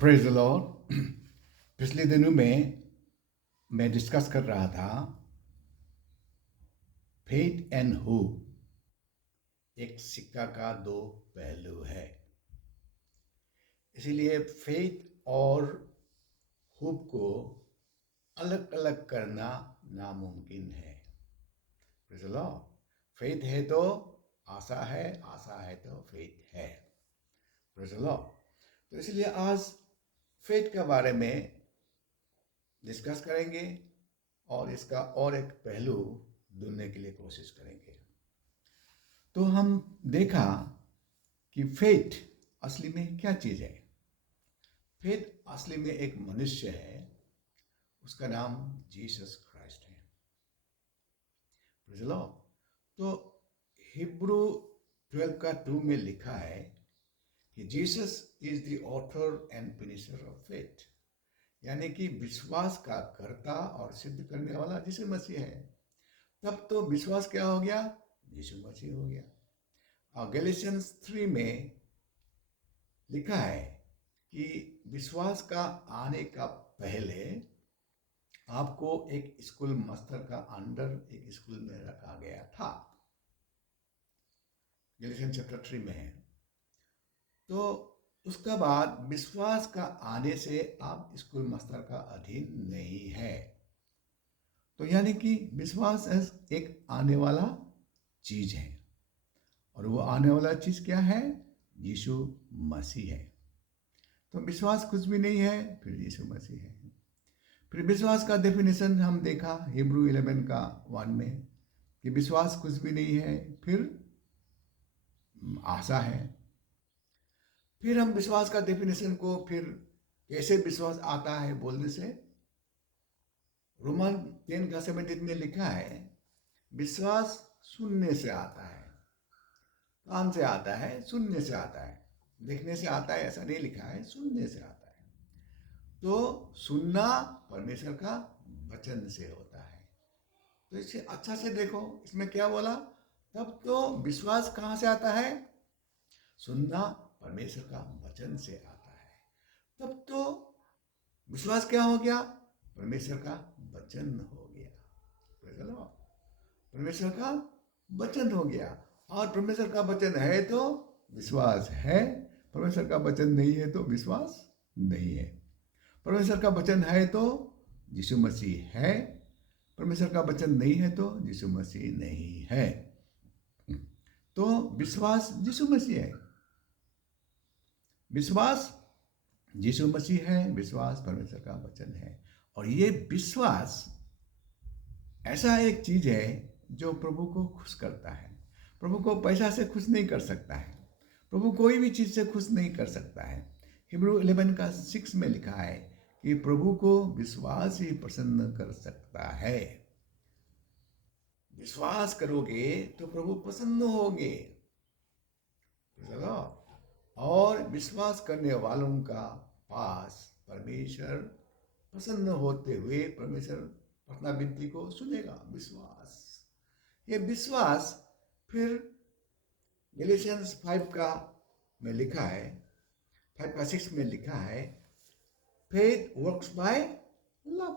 Praise the Lord. पिछले दिनों में मैं डिस्कस कर रहा था फेथ एंड होप एक सिक्का का दो पहलू है। इसीलिए फेथ और होप को अलग अलग करना नामुमकिन है। Praise the Lord. फेथ है तो आशा है, आशा है तो फेथ है। Praise the Lord. तो इसलिए आज फेथ के बारे में डिस्कस करेंगे और इसका और एक पहलू ढूंढने के लिए कोशिश करेंगे। तो हम देखा कि फेथ असली में क्या चीज़ है। फेथ असली में एक मनुष्य है, उसका नाम जीसस क्राइस्ट है। Praise the Lord. तो हिब्रू 12 का 2 में लिखा है कि Jesus is the author and finisher of faith, यानी कि विश्वास का कर्ता और सिद्ध करने वाला यीशु मसीह है। तब तो विश्वास क्या हो गया? यीशु मसीह हो गया। और गैलेशियंस 3 में लिखा है कि विश्वास का आने का पहले आपको एक स्कूल मास्टर का अंडर एक स्कूल में रखा गया था। गैलेशियन चैप्टर 3 में है। तो उसका बाद विश्वास का आने से आप स्कूल मास्टर का अधीन नहीं है। तो यानी कि विश्वास एक आने वाला चीज है, और वो आने वाला चीज क्या है? यीशु मसीह है। तो विश्वास कुछ भी नहीं है, फिर यीशु मसीह है। फिर विश्वास का डेफिनेशन हम देखा हिब्रू 11 का 1 में कि विश्वास कुछ भी नहीं है, फिर आशा है। फिर हम विश्वास का डेफिनेशन को फिर कैसे विश्वास आता है बोलने से, रोमन 10 का 17 में लिखा है विश्वास सुनने से आता है। कान से आता है, सुनने से आता है, देखने से आता है ऐसा नहीं लिखा है, सुनने से आता है। तो सुनना परमेश्वर का वचन से होता है। तो इसे अच्छा से देखो, इसमें क्या बोला? तब तो विश्वास कहाँ से आता है? सुनना परमेश्वर का वचन से आता है। तब तो विश्वास क्या हो गया? परमेश्वर का वचन हो गया। परमेश्वर का वचन हो गया। और परमेश्वर का वचन है तो विश्वास है, परमेश्वर का वचन नहीं है तो विश्वास नहीं है। परमेश्वर का वचन है तो यीशु मसीह है, परमेश्वर का वचन नहीं है तो यीशु मसीह नहीं है। तो विश्वास यीशु मसीह है, विश्वास यीशु मसीह है, विश्वास परमेश्वर का वचन है। और ये विश्वास ऐसा एक चीज है जो प्रभु को खुश करता है। प्रभु को पैसा से खुश नहीं कर सकता है, प्रभु कोई भी चीज से खुश नहीं कर सकता है। हिब्रू 11 का 6 में लिखा है कि प्रभु को विश्वास ही प्रसन्न कर सकता है। विश्वास करोगे तो प्रभु प्रसन्न होंगे। और विश्वास करने वालों का पास परमेश्वर प्रसन्न होते हुए परमेश्वर प्रार्थना विनती को सुनेगा। विश्वास, ये विश्वास फिर गैलेशियंस 5 का में लिखा है, 5 का 6 में लिखा है faith works by love.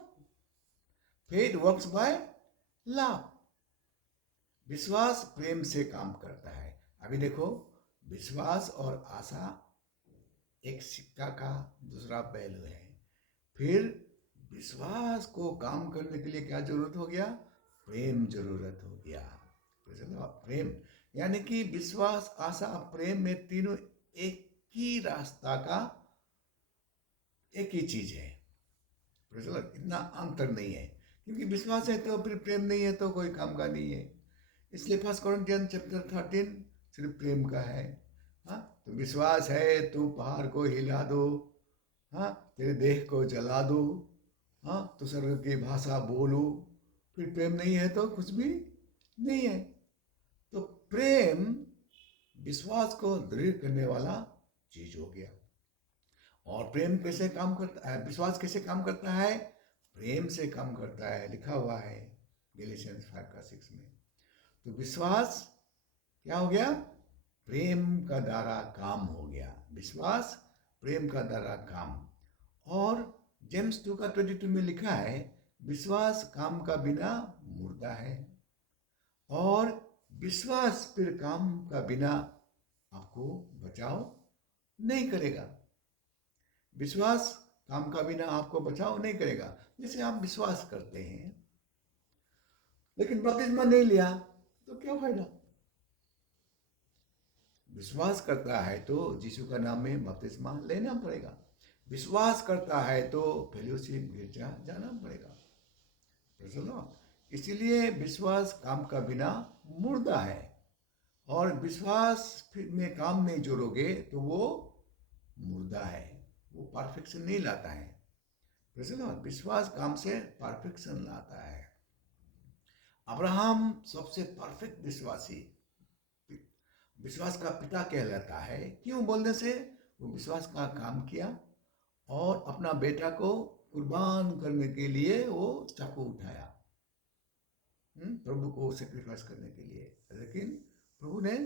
Faith works by love. विश्वास प्रेम से काम करता है। अभी देखो, विश्वास और आशा एक सिक्का का दूसरा पहलू है। फिर विश्वास को काम करने के लिए क्या जरूरत हो गया? प्रेम जरूरत हो गया। प्रेम, यानी कि विश्वास, आशा, प्रेम में तीनों एक ही रास्ता का एक ही चीज है। इतना अंतर नहीं है, क्योंकि विश्वास है तो फिर प्रेम नहीं है तो कोई काम का नहीं है। इसलिए 1 कोरिन्थियन चैप्टर 13 सिर्फ प्रेम का है। हाँ, तो विश्वास है तो पहाड़ को हिला दो, हाँ, तेरे देह को जला दो, हाँ, तो स्वर्ग की भाषा बोलो। फिर प्रेम नहीं है तो कुछ भी नहीं है। तो प्रेम विश्वास को दृढ़ करने वाला चीज हो गया। और प्रेम कैसे काम करता है? विश्वास कैसे काम करता है? प्रेम से काम करता है, लिखा हुआ है गैलेशियंस 5 का 6 में। तो विश्वास क्या हो गया? प्रेम का द्वारा काम हो गया। विश्वास प्रेम का द्वारा काम। और जेम्स 2:22 में लिखा है, विश्वास काम का बिना मुर्दा है, और विश्वास फिर काम का बिना आपको बचाव नहीं करेगा। विश्वास काम का बिना आपको बचाव नहीं करेगा। जैसे आप विश्वास करते हैं लेकिन बपतिस्मा नहीं लिया तो क्या फायदा? विश्वास करता है तो यीशु का नाम में बपतिस्मा लेना पड़ेगा। विश्वास करता है तो फेलोशिप गिरजा जाना पड़ेगा। इसीलिए विश्वास काम का बिना मुर्दा है, और विश्वास में काम नहीं जोड़ोगे तो वो मुर्दा है, वो परफेक्शन नहीं लाता है। विश्वास काम से परफेक्शन लाता है। अब्राहम सबसे परफेक्ट विश्वासी, विश्वास का पिता कहलाता है। क्यों? बोलने से वो विश्वास का काम किया और अपना बेटा को कुर्बान करने के लिए वो चाकू उठाया, प्रभु को सेक्रीफाइस करने के लिए, लेकिन प्रभु ने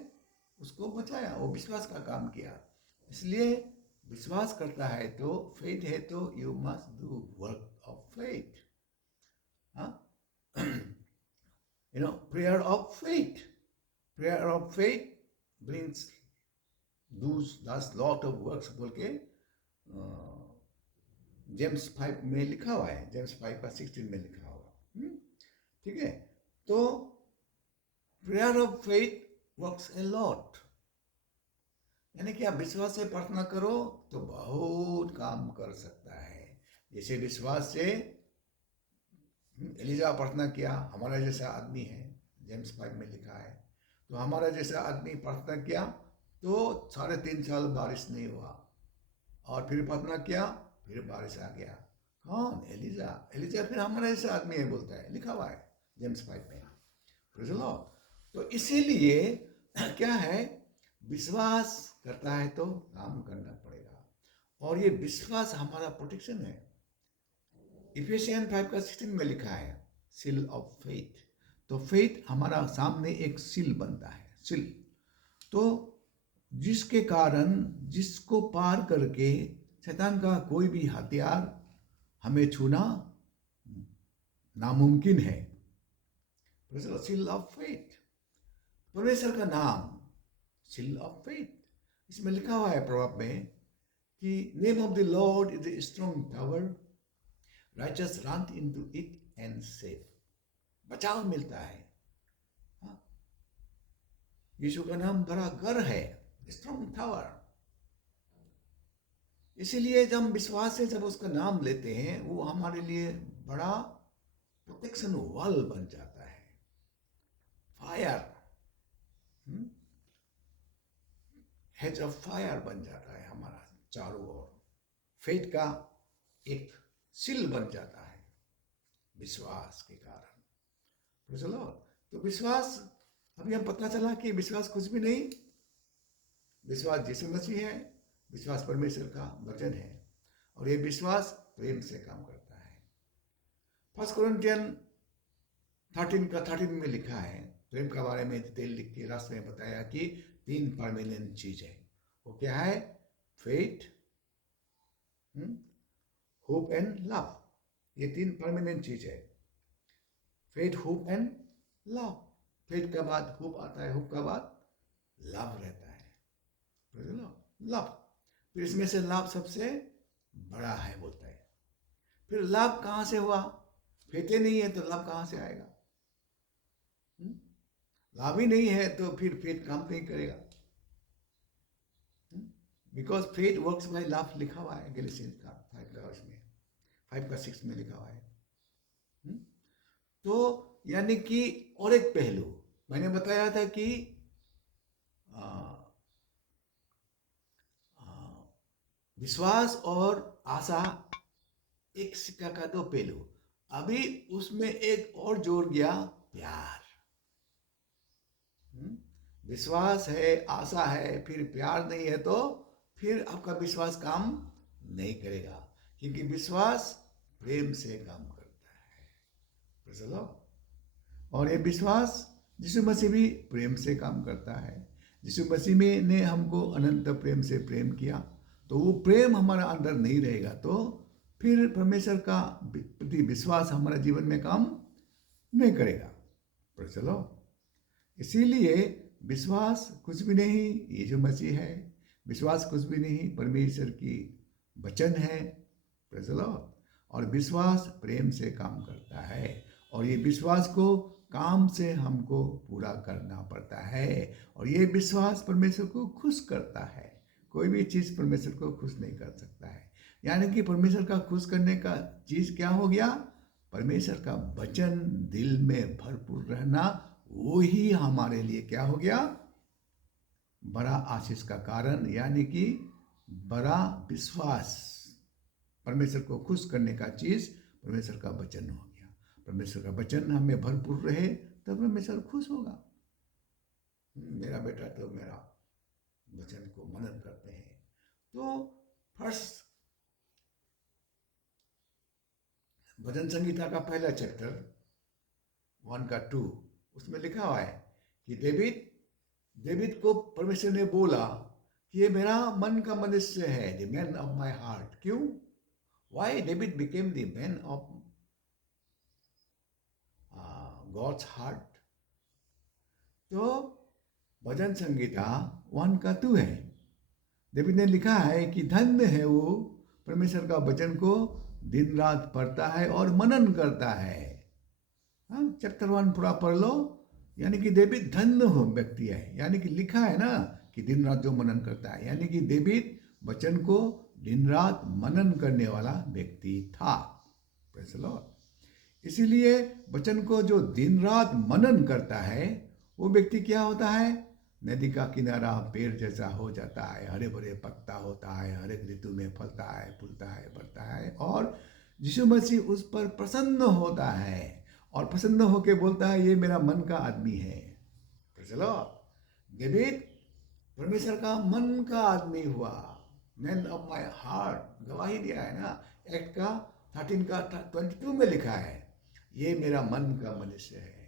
उसको बचाया। वो विश्वास का काम किया। इसलिए विश्वास करता है तो, फेथ है तो you must do work of faith. prayer of faith. Prayer of faith brings does lot of works बोल के जेम्स 5 में लिखा हुआ है, जेम्स 5:16 में लिखा हुआ। ठीक है, तो prayer of faith works a lot, यानी कि आप विश्वास से प्रार्थना करो तो बहुत काम कर सकता है। जैसे विश्वास से एलिजा प्रार्थना किया, हमारा जैसा आदमी है, जेम्स 5 में लिखा है, तो हमारा जैसा आदमी प्रार्थना किया तो 3.5 साल बारिश नहीं हुआ, और फिर प्रार्थना किया फिर बारिश आ गया। कौन? एलिजा। एलिजा फिर हमारा जैसा आदमी है बोलता है, लिखा हुआ है जेम्स 5 में। तो इसीलिए क्या है, विश्वास करता है तो काम करना पड़ेगा, और ये विश्वास हमारा प्रोटेक्शन है। इफिशियंस 5:16 में लिखा है सील ऑफ फेथ। तो फेथ हमारा सामने एक सील बनता है, सील, तो जिसके कारण, जिसको पार करके शैतान का कोई भी हथियार हमें छूना नामुमकिन है। सील ऑफ फेथ, परमेश्वर का नाम सील ऑफ फेथ। इसमें लिखा हुआ है प्रभाव में कि name of the Lord is a strong tower, righteous run into it and save, बचाव मिलता है। यीशु का नाम बड़ा घर है, स्ट्रॉन्ग टावर। इसीलिए जब हम विश्वास से जब उसका नाम लेते हैं, वो हमारे लिए बड़ा प्रोटेक्शन वॉल बन जाता है। फायर, हेज ऑफ फायर बन जाता है हमारा चारों ओर। फेथ का एक सील बन जाता है विश्वास के कारण। तो विश्वास, अभी हम पता चला कि विश्वास कुछ भी नहीं, विश्वास यीशु मसीह है, विश्वास परमेश्वर का वचन है, और ये विश्वास प्रेम से काम करता है। 1 कोरिन्थियन 13:13 में लिखा है, प्रेम के बारे में डिटेल लिख के रास्ते में बताया कि 3 परमानेंट चीज है। वो क्या है? Faith, hope and love. ये 3 परमानेंट चीज है। Faith, hope and love. Faith के बाद होप आता है, होप के बाद लव रहता है। लव, फिर इसमें से लव सबसे बड़ा है बोलता है। फिर लव कहां से हुआ? फेथ ही नहीं है तो लव कहां से आएगा? लव ही नहीं है तो फिर फेथ काम नहीं करेगा। Because faith works by love लिखा हुआ है गैलेशियंस का 5:6 में लिखा हुआ है। तो यानी कि और एक पहलू मैंने बताया था कि विश्वास और आशा एक सिक्का का 2 पहलू। अभी उसमें एक और जोड़ गया, प्यार। विश्वास है, आशा है, फिर प्यार नहीं है तो फिर आपका विश्वास काम नहीं करेगा, क्योंकि विश्वास प्रेम से काम करता है। और ये विश्वास यीशु मसीह भी प्रेम से काम करता है। यीशु मसीह में ने हमको अनंत प्रेम से प्रेम किया, तो वो प्रेम हमारा अंदर नहीं रहेगा तो फिर परमेश्वर का प्रति विश्वास हमारे जीवन में काम नहीं करेगा। पर चलो, इसीलिए विश्वास कुछ भी नहीं यीशु मसीह है, विश्वास कुछ भी नहीं परमेश्वर की वचन है। पर चलो, और विश्वास प्रेम से काम करता है, और ये विश्वास को काम से हमको पूरा करना पड़ता है, और ये विश्वास परमेश्वर को खुश करता है। कोई भी चीज़ परमेश्वर को खुश नहीं कर सकता है। यानी कि परमेश्वर का खुश करने का चीज़ क्या हो गया? परमेश्वर का वचन दिल में भरपूर रहना, वो ही हमारे लिए क्या हो गया? बड़ा आशीष का कारण, यानी कि बड़ा विश्वास। परमेश्वर को खुश करने का चीज़ परमेश्वर का वचन हो गया। परमेश्वर का वचन हमें भरपूर रहे तब परमेश्वर खुश होगा। मेरा बेटा तो मेरा वचन को मनन करते हैं। तो फर्स्ट भजन संगीता का पहला चैप्टर 1 का 2 उसमें लिखा हुआ है कि डेविड को परमेश्वर ने बोला कि ये मेरा मन का मनुष्य है, the man of my heart. क्यों? Why David became the man of God's heart? तो भजन संगीता 1 का 2 है। डेविड ने लिखा है कि धन्य है वो परमेश्वर का वचन को दिन रात पढ़ता है और मनन करता है। हाँ, चैप्टर 1 पूरा पढ़ लो, यानी कि डेविड धन्य हो व्यक्ति है। यानी कि लिखा है ना कि दिन रात जो मनन करता है, यानी कि डेविड वचन को दिन रात मनन करने वाला व्यक्ति था। Praise the Lord. इसीलिए वचन को जो दिन रात मनन करता है वो व्यक्ति क्या होता है? नदी का किनारा पेड़ जैसा हो जाता है, हरे भरे पत्ता होता है, हर एक ऋतु में फलता है, फूलता है, बढ़ता है, और यीशु मसीह उस पर प्रसन्न होता है और प्रसन्न होकर बोलता है ये मेरा मन का आदमी है। तो चलो, डेविड परमेश्वर का मन का आदमी हुआ, मैन ऑफ माई हार्ट, गवाही दिया है ना। एक्ट का 13 का 22 में लिखा है ये मेरा मन का मनुष्य है।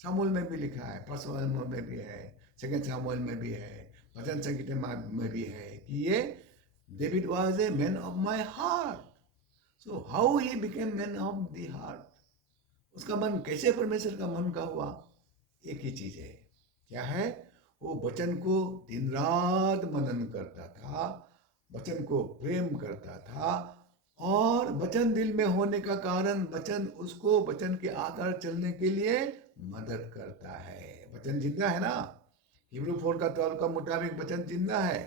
सामुएल में भी लिखा है, फर्स्ट सामुएल में भी है, सेकंड सामुएल में भी है, भजन संगीता में भी है कि ये David was a man of my heart. So how he became man of the heart? उसका मन कैसे परमेश्वर का मन का हुआ? एक ही चीज है, क्या है? वो वचन को दिन रात मनन करता था, वचन को प्रेम करता था, और वचन दिल में होने का कारण वचन उसको वचन के आधार चलने के लिए मदद करता है। वचन जिंदा है ना, हिब्रू 4 का 12 का मुताबिक वचन जिंदा है।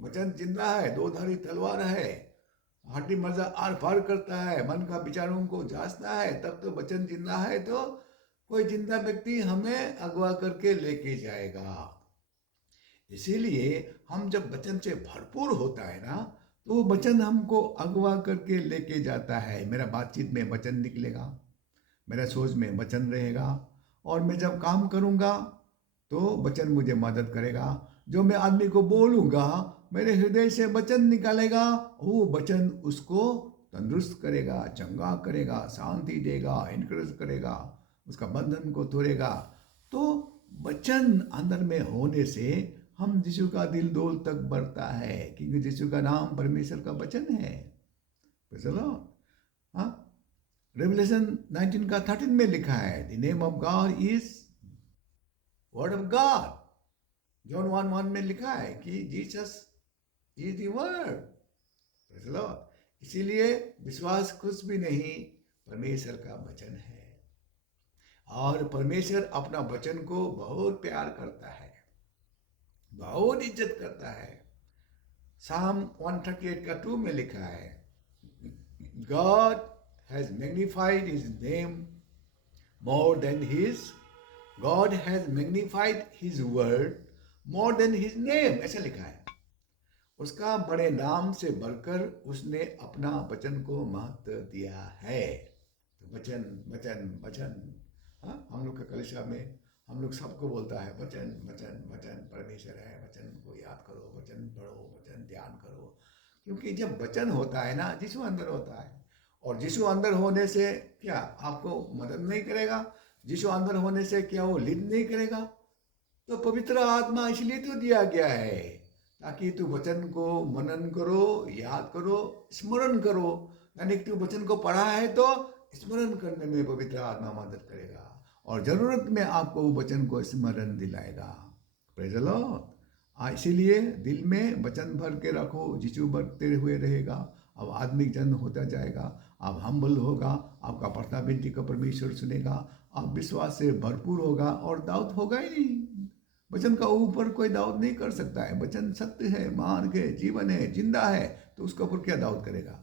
वचन जिंदा है, दो धारी तलवार है, हड्डी मर्जा आर पार करता है, मन का विचारों को जांचता है। तब तो वचन जिंदा है, तो कोई जिंदा व्यक्ति हमें अगवा करके लेके जाएगा। इसीलिए हम जब वचन से भरपूर होता है ना, तो वचन हमको अगवा करके लेके जाता है। मेरा बातचीत में वचन निकलेगा, मेरा सोच में वचन रहेगा, और मैं जब काम करूँगा तो वचन मुझे मदद करेगा। जो मैं आदमी को बोलूँगा, मेरे हृदय से वचन निकालेगा, वो वचन उसको तंदुरुस्त करेगा, चंगा करेगा, शांति देगा, इनकरेज करेगा, उसका बंधन को तोड़ेगा। तो वचन अंदर में होने से हम यीशु का दिल डोल तक बढ़ता है, क्योंकि यीशु का नाम परमेश्वर का वचन है। चलो, हाँ, रेवलेशन 19 का 13 में लिखा है the name of God is word of God. John 1:1 में लिखा है कि जीसस इज द वर्ड। इसीलिए विश्वास कुछ भी नहीं, परमेश्वर का वचन है, और परमेश्वर अपना वचन को बहुत प्यार करता है, बहुत इज्जत करता है। साम 138 का 2 में लिखा है God has magnified his name more than his God has magnified his word more than his name, ऐसा लिखा है। उसका बड़े नाम से बढ़कर उसने अपना वचन को महत्व दिया है। तो वचन वचन वचन, हाँ, हम लोग का कलीसिया में हम लोग सबको बोलता है वचन वचन वचन, परमेश्वर है, वचन को याद करो, वचन पढ़ो, वचन ध्यान करो। क्योंकि जब वचन होता है ना, यीशु अंदर होता है, और यीशु अंदर होने से क्या आपको मदद नहीं करेगा? यीशु अंदर होने से क्या वो लीड नहीं करेगा? तो पवित्र आत्मा इसलिए तो दिया गया है, ताकि तू वचन को मनन करो, याद करो, स्मरण करो। यानी कि तू वचन को पढ़ा है तो स्मरण करने में पवित्र आत्मा मदद करेगा और जरूरत में आपको वो वचन को स्मरण दिलाएगा। Praise the Lord. इसीलिए दिल में वचन भर के रखो, यीशु बढ़ते हुए रहेगा। अब आत्मिक जन्म होता जाएगा, अब हम्बल होगा, आपका प्रार्थना विनती का परमेश्वर सुनेगा, आप विश्वास से भरपूर होगा और दाऊद होगा ही नहीं। वचन का ऊपर कोई दाऊद नहीं कर सकता है। वचन सत्य है, मार्ग है, जीवन है, जिंदा है, तो उसके ऊपर क्या दाऊद करेगा?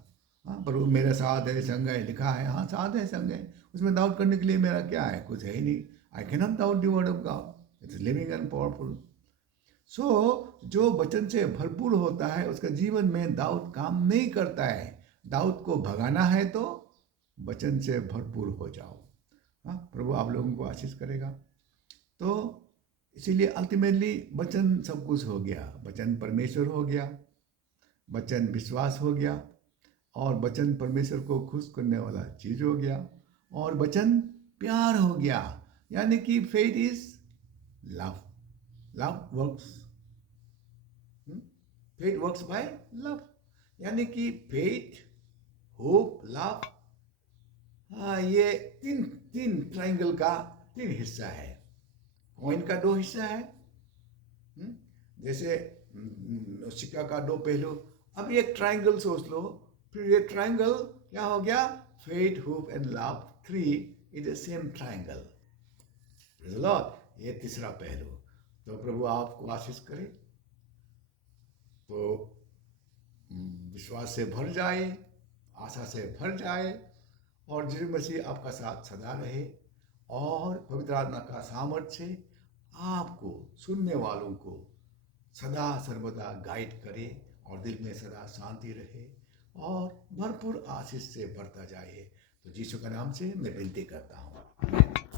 हाँ, प्रभु मेरा साथ है, संग है, लिखा है। हाँ, साथ है, संग है, उसमें दाऊद करने के लिए मेरा क्या है? कुछ है ही नहीं। I can not doubt the word of God, it's living and powerful. So जो वचन से भरपूर होता है उसका जीवन में दाऊद काम नहीं करता है। दाऊद को भगाना है तो वचन से भरपूर हो जाओ। हाँ, प्रभु आप लोगों को आशीष करेगा। तो इसीलिए अल्टीमेटली वचन सब कुछ हो गया। वचन परमेश्वर हो गया, वचन विश्वास हो गया, और वचन परमेश्वर को खुश करने वाला चीज हो गया, और वचन प्यार हो गया। यानी कि faith is love, love works, faith works by love. यानी कि फेथ, होप, लव, हाँ, ये तीन तीन ट्रायंगल का तीन हिस्सा है। कॉइन का दो हिस्सा है, जैसे सिक्का का दो पहलू। अब ये ट्रायंगल सोच लो, फिर ये ट्रायंगल क्या हो गया? Faith, hope and love, three is the same triangle. ये तीसरा पहलू। तो प्रभु आपको आशीष करे, तो विश्वास से भर जाए, आशा से भर जाए, और यीशु मसीह आपका साथ सदा रहे, और पवित्र आत्मा का सामर्थ्य से आपको, सुनने वालों को सदा सर्वदा गाइड करे, और दिल में सदा शांति रहे, और भरपूर आशीष से भरता जाए। तो यीशु के नाम से मैं विनती करता हूँ।